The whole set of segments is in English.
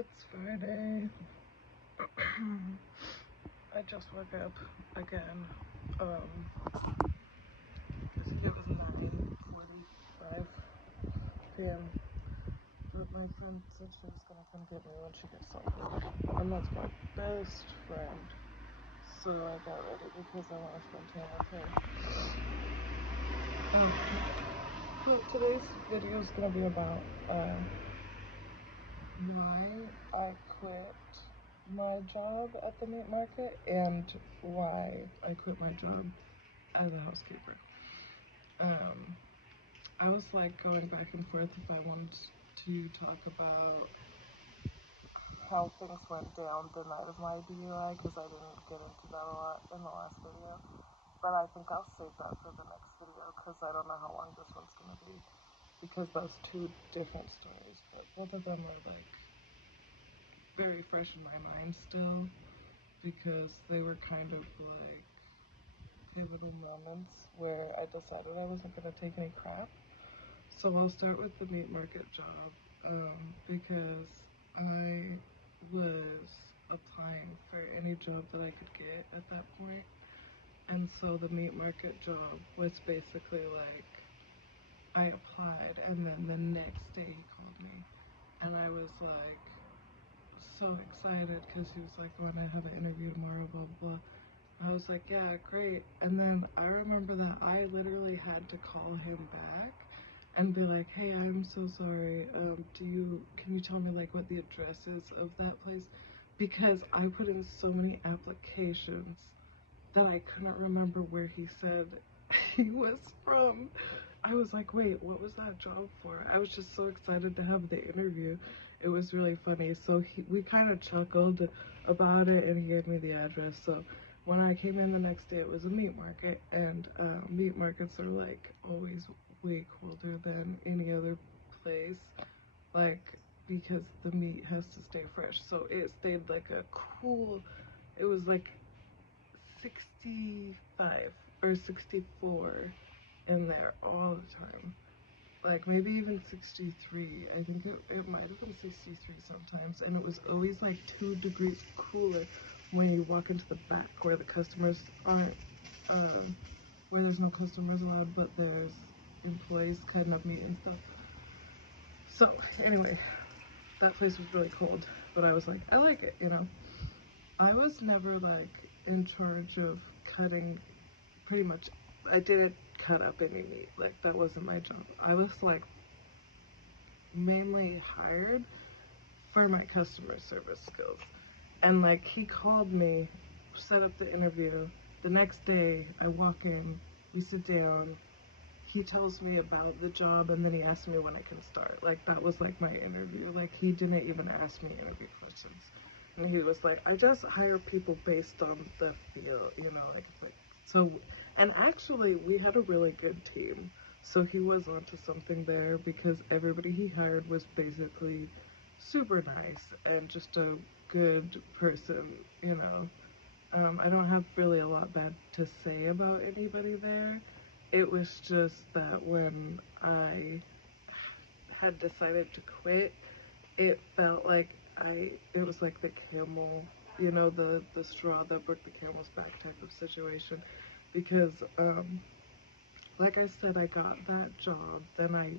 It's Friday. I just woke up again. I think it was 9:45 p.m. But my friend said she was gonna come get me when she gets home. And that's my best friend. So I got ready because I want to spend time with her. So today's video is gonna be about why I quit my job at the meat market and why I quit my job as a housekeeper. I was like going back and forth if I wanted to talk about how things went down the night of my DUI, because I didn't get into that a lot in the last video, but I think I'll save that for the next video because I don't know how long this one's gonna be, because those two different stories, but both of them are like very fresh in my mind still, because they were kind of like pivotal moments where I decided I wasn't going to take any crap. So I'll start with the meat market job, because I was applying for any job that I could get at that point. And so the meat market job was basically like, I applied and then the next day he called me. And I was like so excited because he was like, "I want to have an interview tomorrow, blah, blah, blah." I was like, "Yeah, great." And then I remember that I literally had to call him back and be like, "Hey, I'm so sorry. Can you tell me like what the address is of that place?" Because I put in so many applications that I couldn't remember where he said he was from. I was like, wait, what was that job for? I was just so excited to have the interview. It was really funny. So we kind of chuckled about it, and he gave me the address. So when I came in the next day, it was a meat market, and meat markets are like always way colder than any other place, like because the meat has to stay fresh. So it stayed like it was like 65 or 64 in there all the time, like maybe even 63. I think it might have been 63 sometimes, and it was always like 2 degrees cooler when you walk into the back where the customers aren't, where there's no customers allowed, but there's employees cutting up meat and stuff. So anyway, that place was really cold, but I was like, I like it, you know. I was never like in charge of cutting. Pretty much, I didn't cut up any meat, like that wasn't my job. I was like mainly hired for my customer service skills. And like he called me, set up the interview. The next day I walk in, we sit down, he tells me about the job, and then he asked me when I can start. Like that was like my interview. Like he didn't even ask me interview questions. And he was like, "I just hire people based on the field, you know, like so." And actually, we had a really good team. So he was onto something there, because everybody he hired was basically super nice and just a good person, you know. I don't have really a lot bad to say about anybody there. It was just that when I had decided to quit, it felt like it was like the camel, you know, the straw that broke the camel's back type of situation, because like I said, I got that job, then I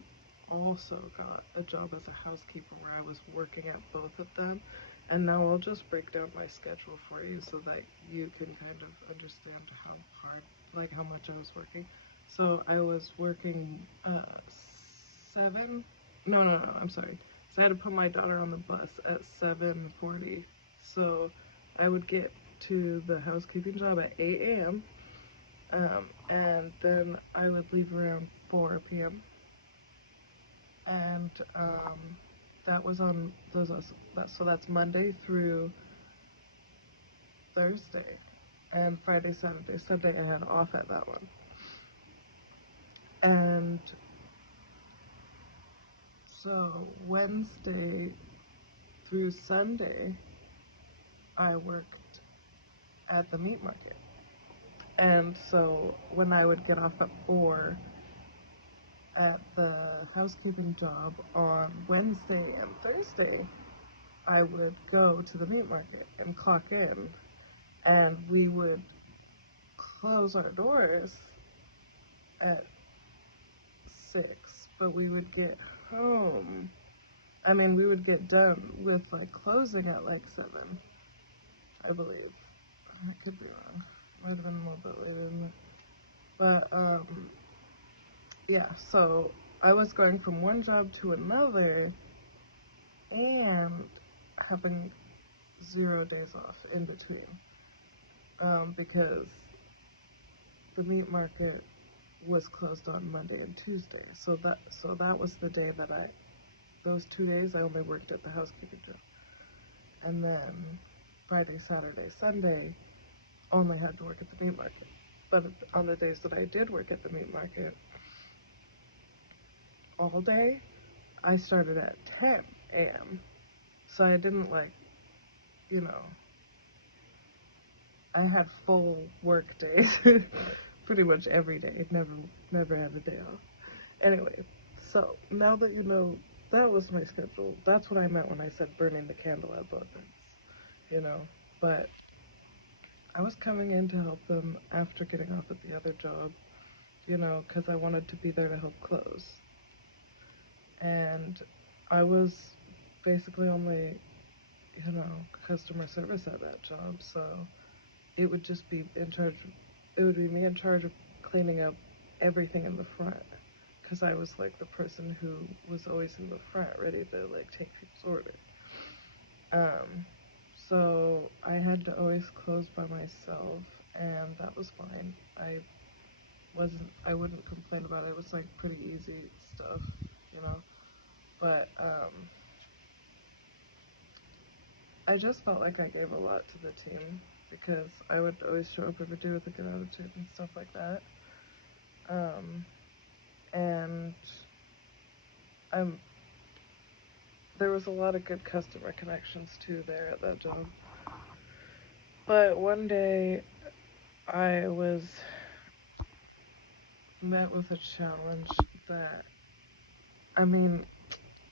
also got a job as a housekeeper where I was working at both of them, and now I'll just break down my schedule for you so that you can kind of understand how hard, like how much I was working. So I was working 7, no, I'm sorry. So I had to put my daughter on the bus at 7:40. So I would get to the housekeeping job at 8 a.m. And then I would leave around 4 p.m. And that was on so that's Monday through Thursday, and Friday, Saturday, Sunday I had off at that one. And so Wednesday through Sunday I worked at the meat market. And so when I would get off at 4 at the housekeeping job on Wednesday and Thursday, I would go to the meat market and clock in, and we would close our doors at 6, but we would get home. I mean, we would get done with like closing at like 7, I believe. I could be wrong. Might have been a little bit later than that. But yeah, so I was going from one job to another and having 0 days off in between, because the meat market was closed on Monday and Tuesday. So that was the day that those 2 days I only worked at the housekeeping job. And then Friday, Saturday, Sunday, only had to work at the meat market. But on the days that I did work at the meat market all day, I started at 10 a.m. So I didn't I had full work days pretty much every day. Never had a day off. Anyway, so now that you know that was my schedule, that's what I meant when I said burning the candle at both ends, But I was coming in to help them after getting off at the other job, because I wanted to be there to help close. And I was basically only, customer service at that job, so it would just be it would be me in charge of cleaning up everything in the front, because I was like the person who was always in the front ready to like take people's orders. So I had to always close by myself, and that was fine. I wouldn't complain about it. It was like pretty easy stuff, but I just felt like I gave a lot to the team, because I would always show up every day with a good attitude and stuff like that. And there was a lot of good customer connections too there at that job. But one day I was met with a challenge that,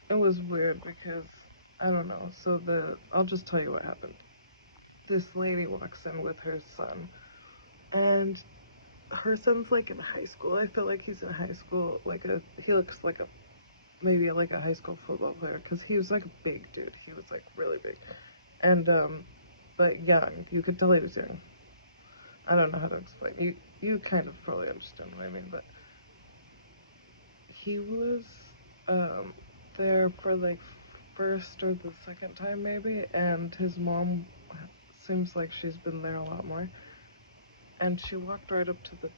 it was weird because, I don't know, I'll just tell you what happened. This lady walks in with her son, and her son's like in high school. I feel like he's in high school, he looks like maybe like a high school football player, because he was like a big dude. He was like really big. And, but young. You could tell he was young. I don't know how to explain. You kind of probably understand what I mean, but he was, there for like first or the second time maybe, and his mom seems like she's been there a lot more. And she walked right up to the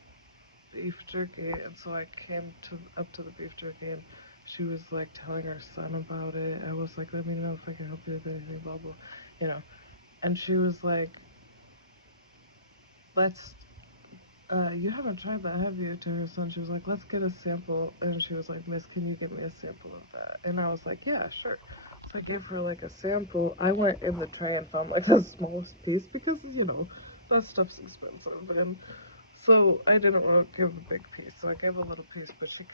beef jerky, and so I came up to the beef jerky, and she was like telling her son about it. I was like, let me know if I can help you with anything, blah blah, and she was like, let's you haven't tried that, have you? To her son. She was like, let's get a sample. And she was like, miss, can you give me a sample of that? And I was like, yeah, sure. So I gave her like a sample. I went in the tray and found like the smallest piece, because that stuff's expensive, and so I didn't want to give a big piece, so I gave a little piece, but she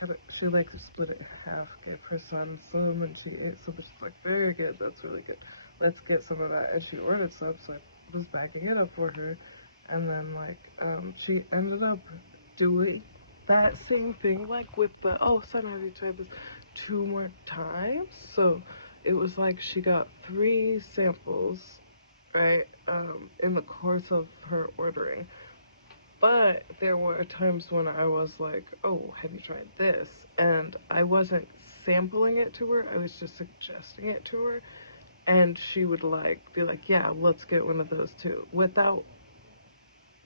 like split it in half, gave her son some, and she ate some. She's like, very good, that's really good, let's get some of that. And she ordered some, so I was backing it up for her. And then she ended up doing that same thing, like with the, oh son, have you tried this, 2 more times. So it was like she got 3 samples, right, in the course of her ordering. But there were times when I was like, oh, have you tried this? And I wasn't sampling it to her, I was just suggesting it to her. And she would be like, yeah, let's get one of those too, without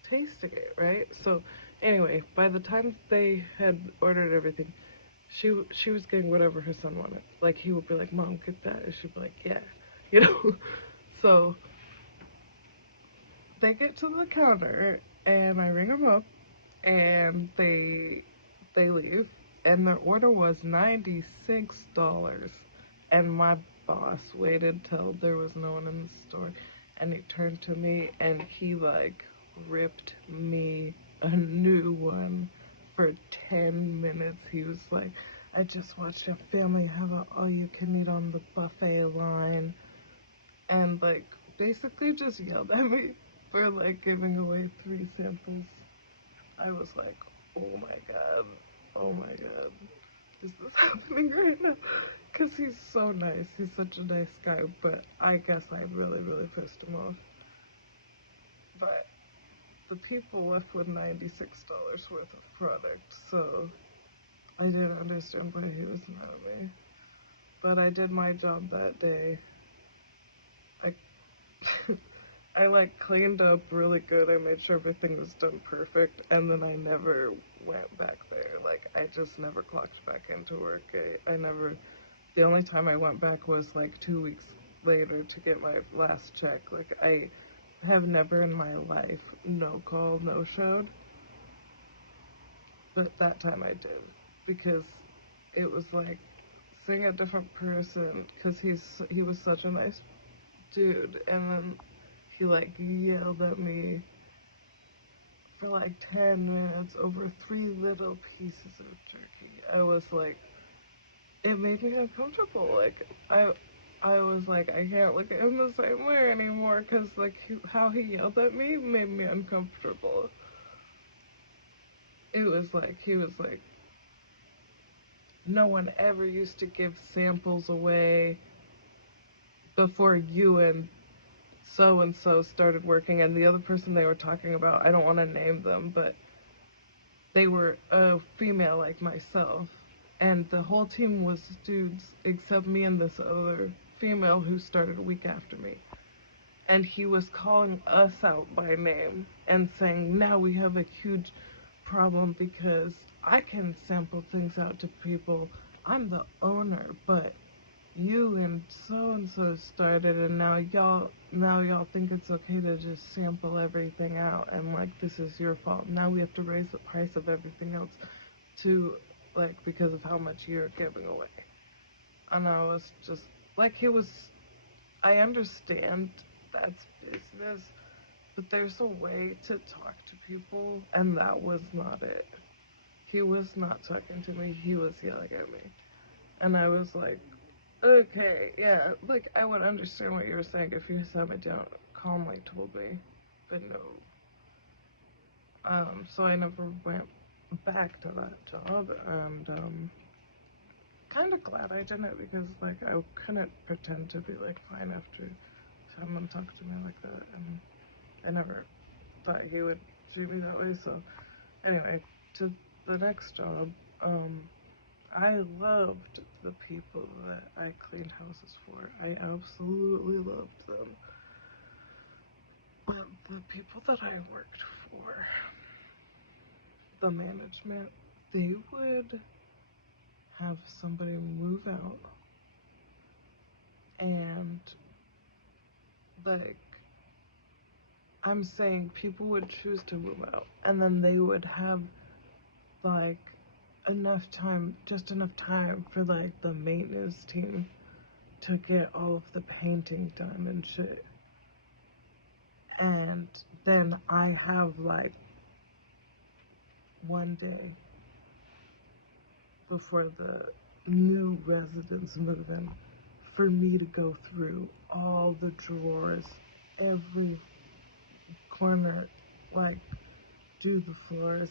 tasting it, right? So anyway, by the time they had ordered everything, she was getting whatever her son wanted. Like, he would be like, Mom, get that. And she'd be like, yeah, So they get to the counter, and I ring them up, and they leave, and their order was $96. And my boss waited till there was no one in the store, and he turned to me and he ripped me a new one for 10 minutes. He was like, I just watched a family have an all you can eat on the buffet line. and like basically just yelled at me for like giving away 3 samples. I was like, oh my god, oh my god, is this happening right now? Because he's so nice, he's such a nice guy, but I guess I really pissed him off. But the people left with $96 worth of product, so I didn't understand why he was mad at me. But I did my job that day. I I like cleaned up really good. I made sure everything was done perfect, and then I never went back there. Like I just never clocked back into work. I never. The only time I went back was like 2 weeks later to get my last check. Like I have never in my life no call, no showed, but that time I did because it was like seeing a different person because he was such a nice dude, and then he like yelled at me for like 10 minutes over 3 little pieces of jerky. I was like, it made me uncomfortable. Like, I was like, I can't look at him the same way anymore because, like, how he yelled at me made me uncomfortable. It was like, he was like, no one ever used to give samples away before you and so started working. And the other person they were talking about, I don't want to name them, but they were a female like myself, and the whole team was dudes except me and this other female who started a week after me. And he was calling us out by name and saying, now we have a huge problem because I can sample things out to people. I'm the owner, but you and so started, and now y'all think it's okay to just sample everything out, and like this is your fault. Now we have to raise the price of everything else to like because of how much you're giving away. And I was just like, I understand that's business, but there's a way to talk to people, and that was not it. He was not talking to me, he was yelling at me. And I was like, okay, yeah, like I would understand what you were saying if you sat me down calmly told me, but no. So I never went back to that job, and kind of glad I didn't because like I couldn't pretend to be like fine after someone talked to me like that, and I never thought he would treat me that way. So anyway, to the next job, I loved the people that I cleaned houses for. I absolutely loved them. But the people that I worked for, the management, they would have somebody move out, and like I'm saying people would choose to move out, and then they would have like just enough time for like the maintenance team to get all of the painting done and shit. And then I have like one day before the new residents move in for me to go through all the drawers, every corner, like do the floors,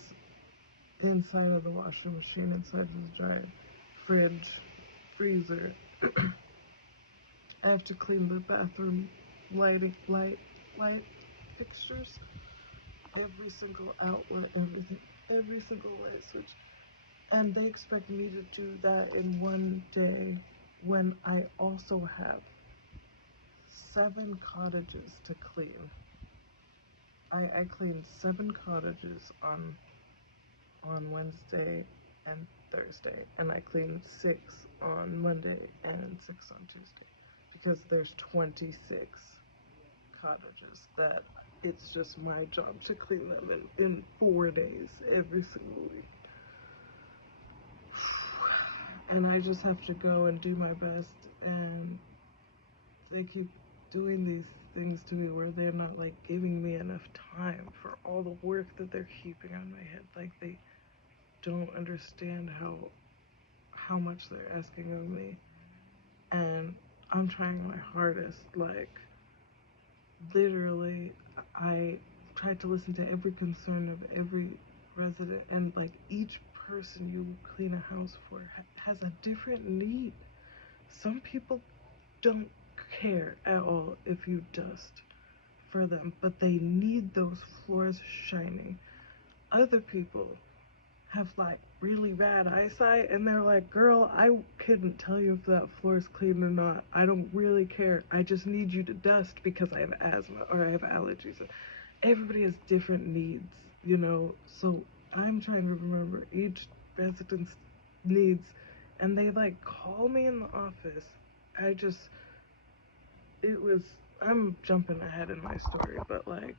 inside of the washing machine, inside of the dryer, fridge, freezer. I have to clean the bathroom light fixtures, every single outlet, everything, every single light switch. And they expect me to do that in one day when I also have 7 cottages to clean. I cleaned 7 cottages on Wednesday and Thursday, and I cleaned 6 on Monday and 6 on Tuesday because there's 26 cottages that it's just my job to clean them in 4 days every single week. And I just have to go and do my best, and they keep doing these things to me where they're not like giving me enough time for all the work that they're keeping on my head. Like they don't understand how much they're asking of me, and I'm trying my hardest. Like literally, I tried to listen to every concern of every resident, and like each person you clean a house for has a different need. Some people don't care at all if you dust for them, but they need those floors shining. Other people have like really bad eyesight, and they're like, girl, I couldn't tell you if that floor is clean or not. I don't really care. I just need you to dust because I have asthma or I have allergies. Everybody has different needs, you know, so I'm trying to remember each resident's needs, and they like call me in the office. I just, it was, I'm jumping ahead in my story, but like,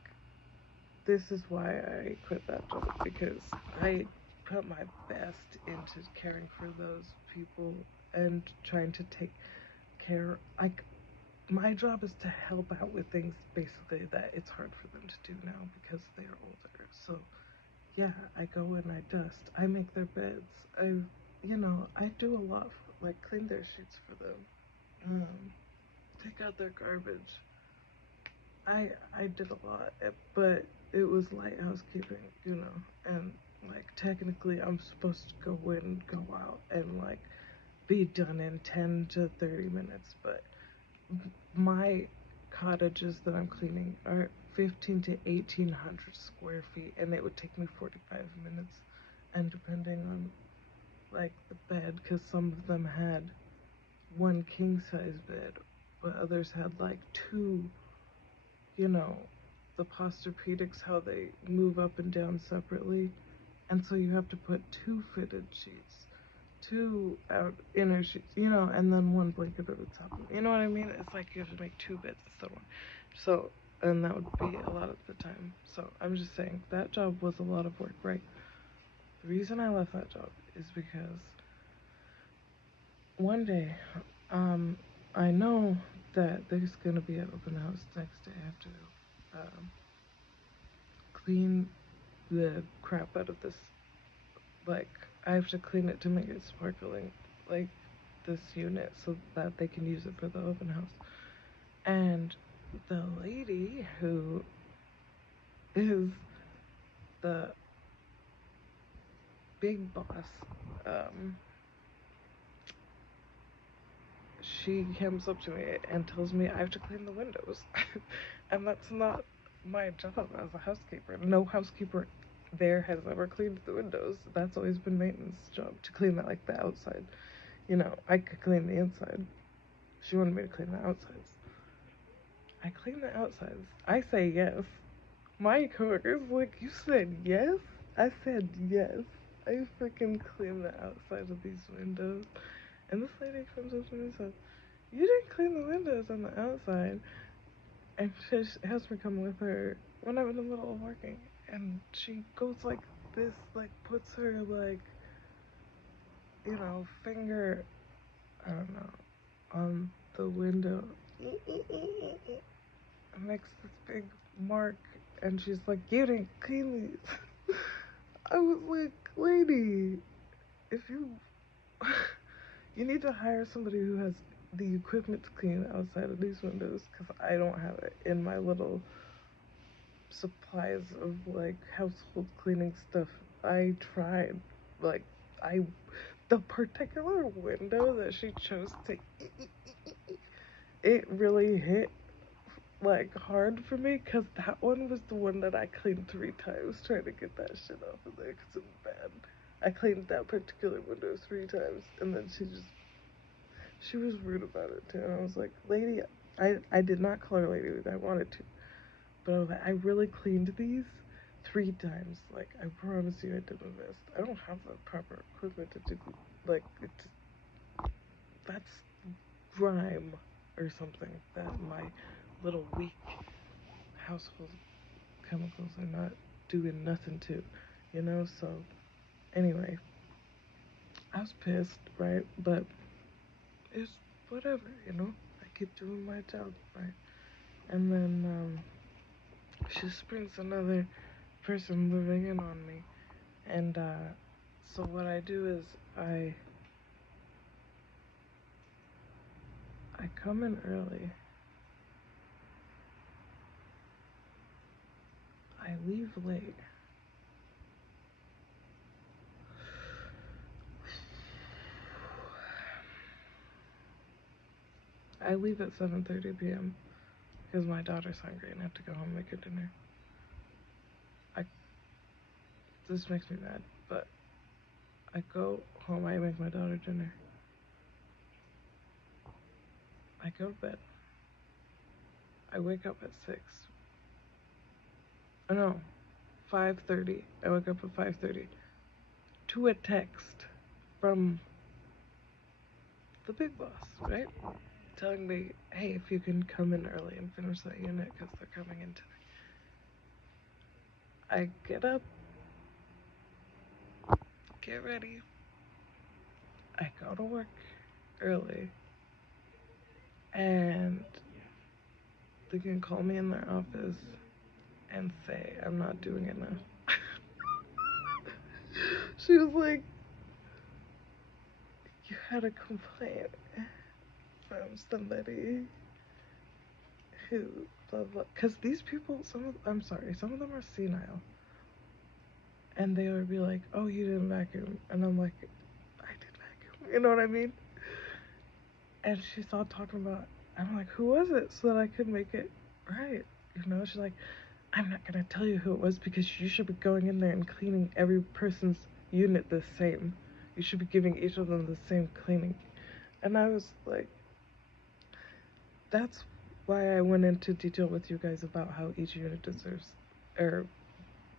this is why I quit that job, because I put my best into caring for those people and trying to take care. Like, my job is to help out with things basically that it's hard for them to do now because they're older. So yeah, I go and I dust. I make their beds. I do a lot, like clean their sheets for them, take out their garbage. I did a lot, but it was light housekeeping, and like technically I'm supposed to go in, go out, and like be done in 10 to 30 minutes, but my cottages that I'm cleaning are 15 to 1800 square feet, and it would take me 45 minutes, and depending on like the bed, because some of them had one king size bed, but others had like two, you know, the posturpedics, how they move up and down separately. And so you have to put two fitted sheets, two out inner sheets, and then one blanket over the top. You know what I mean? It's like you have to make two beds instead of one. So, and that would be a lot of the time. So I'm just saying that job was a lot of work, right? The reason I left that job is because one day, I know that there's gonna be an open house next day. I have to clean the crap out of this. Like, I have to clean it to make it sparkling, like this unit, so that they can use it for the open house. And the lady who is the big boss, um, she comes up to me and tells me I have to clean the windows. And that's not my job as a housekeeper. No housekeeper there has ever cleaned the windows. That's always been maintenance job, to clean that, like the outside. I could clean the inside. She wanted me to clean the outsides. I clean the outsides. I say yes. My coworker's like, you said yes? I said yes. I freaking clean the outside of these windows. And this lady comes up to me and says, you didn't clean the windows on the outside. And she has me come with her when I'm in the middle of working. And she goes like this, like puts her like, finger, I don't know, on the window. Makes this big mark. And she's like, you didn't clean these. I was like, lady, if you you need to hire somebody who has the equipment to clean outside of these windows, because I don't have it in my little supplies of like household cleaning stuff. I tried, like, the particular window that she chose to it really hit like hard for me, because that one was the one that I cleaned 3 times trying to get that shit off of there because it was bad. I cleaned that particular window 3 times, and then she was rude about it too, and I was like, lady, I did not call her lady, I wanted to, but I was like, I really cleaned these 3 times, like, I promise you I did my best. I don't have the proper equipment to do, like, that's grime or something that my little weak household chemicals are not doing nothing to, so anyway, I was pissed, right? But it's whatever, I keep doing my job, right? And then she springs another person moving in on me, and so what I do is I come in early, I leave late. I leave at 7:30 p.m. because my daughter's hungry and I have to go home and make her dinner. This makes me mad, but I go home, I make my daughter dinner. I go to bed. I wake up at 6. Oh no, 5:30. I wake up at 5:30 to a text from the big boss, right? Telling me, hey, if you can come in early and finish that unit because they're coming in today. I get up, get ready. I go to work early, and they can call me in their office and say I'm not doing enough. She was like, you had a complaint from somebody who blah blah. Because these people, I'm sorry, some of them are senile. And they would be like, oh, you didn't vacuum. And I'm like, I did vacuum. You know what I mean? And she started talking about, I'm like, who was it? So that I could make it right. You know, she's like, I'm not going to tell you who it was because you should be going in there and cleaning every person's unit the same. You should be giving each of them the same cleaning. And I was like, that's why I went into detail with you guys about how each unit deserves or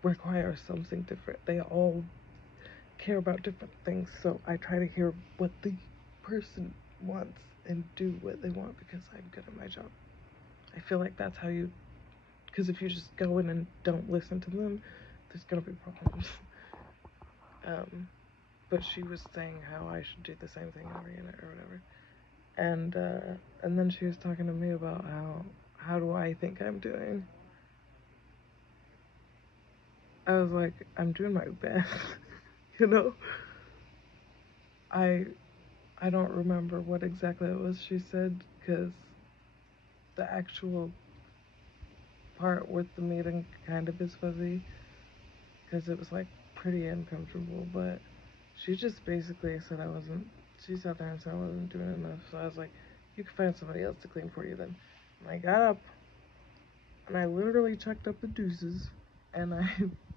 requires something different. They all care about different things, so I try to hear what the person wants and do what they want because I'm good at my job. I feel like that's how you, because if you just go in and don't listen to them, there's gonna be problems. But she was saying how I should do the same thing every unit or whatever, and then she was talking to me about how do I think I'm doing. I was like, I'm doing my best, you know. I don't remember what exactly it was she said because the actual part with the meeting kind of is fuzzy because it was like pretty uncomfortable, but she just basically said she sat there and said I wasn't doing enough, so I was like, you can find somebody else to clean for you then. And I got up and I literally checked up the deuces and I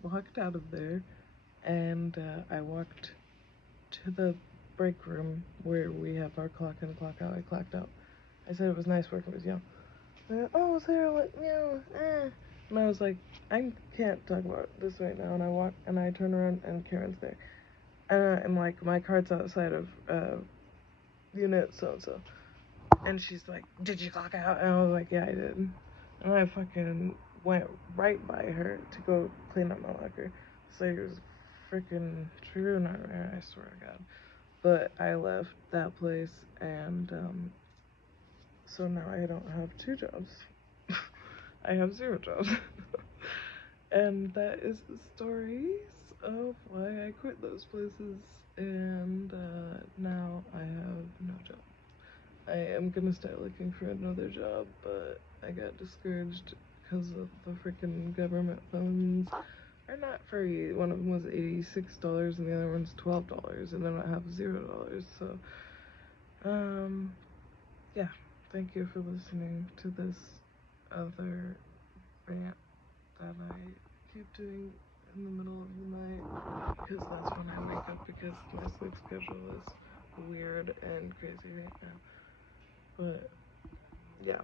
walked out of there and I walked to the break room where we have our clock in, clock out. I clocked out. I said it was nice working with you. Oh, Sarah, what, And I was like, I can't talk about this right now. And I walk, and I turn around, and Karen's there. And I'm like, my card's outside of unit so-and-so. And she's like, did you clock out? And I was like, yeah, I did. And I fucking went right by her to go clean up my locker. So it was freaking true nightmare, I swear to God. But I left that place, and so now I don't have 2 jobs. I have 0 jobs. And that is the stories of why I quit those places. And now I have no job. I am gonna start looking for another job, but I got discouraged because of the freaking government funds are not free. One of them was $86 and the other one's $12, and then I have $0. So, yeah. Thank you for listening to this other rant that I keep doing in the middle of the night because that's when I wake up because my sleep schedule is weird and crazy right now. But yeah,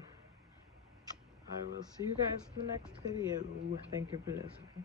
I will see you guys in the next video. Thank you for listening.